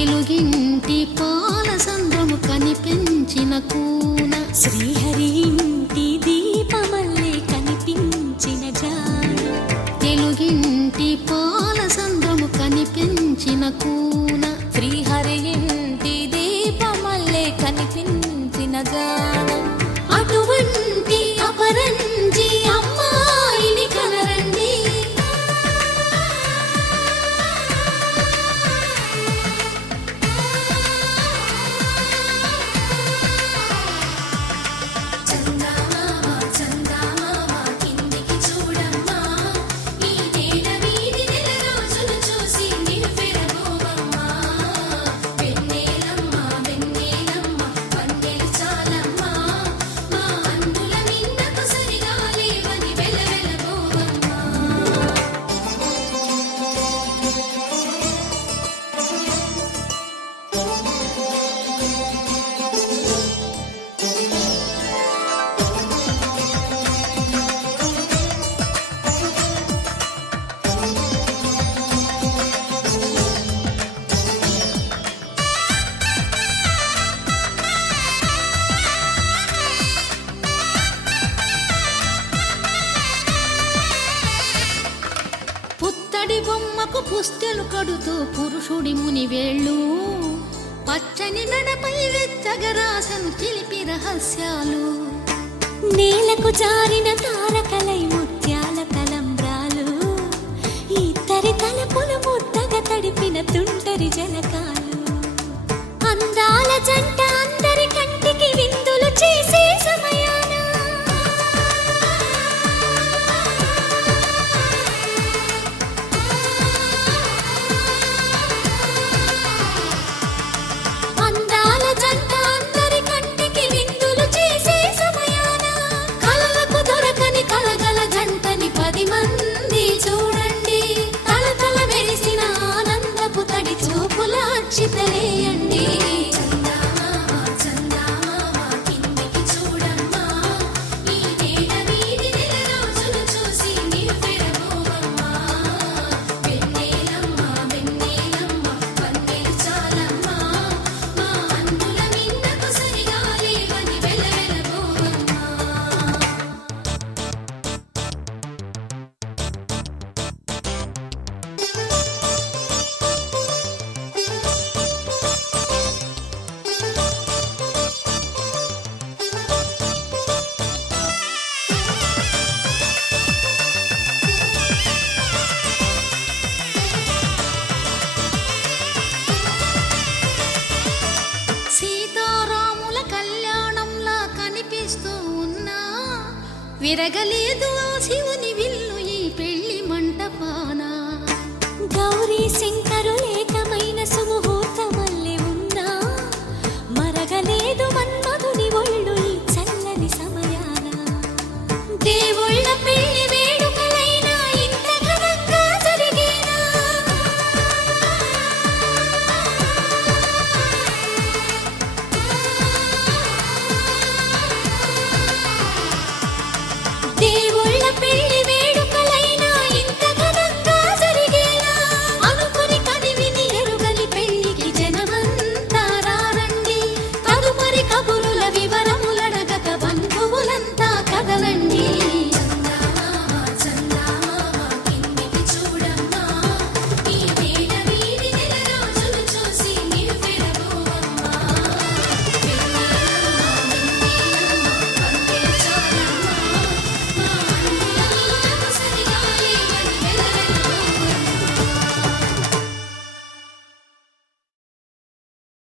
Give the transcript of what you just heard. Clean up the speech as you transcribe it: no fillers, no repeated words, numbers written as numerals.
తెలుగింటి పాల సంద్రము కనిపించిన కూన శ్రీహరి ఇంటి దీపమల్లే కనిపించిన జాన తెలుగింటి పాల సంద్రము కనిపించిన కూన శ్రీహరి ఇంటి దీపమల్లే కనిపించిన జాన అటువంటి అపరంజి అమ్మాయిని కనరండి పుత్తడి బొమ్మకు పుస్తెలు కడుతూ పురుషుడి ముని వేళ్ళు పచ్చని నడపై వెచ్చగరాసను చిలిపి రహస్యాలు నేలకు జారిన తారకలై ముత్యాల తలంబ్రాలు ఇద్దరి తలపులు ముద్దగా తడిపిన తుంటరి జలకాలు అందాల జంట అందరి కంటికి విందులు చేసే సమయాన అందాల జంట అందరి కంటికి విందులు చేసే సమయాన కలలకు దొరకని కలగల జంటని 10 మంది చూడండి తలతల మెరిసిన ఆనందపు తడి చూపుల అక్షితలేయండి సీతారాముల కళ్యాణంలా కనిపిస్తూ ఉన్నా విరగలేదు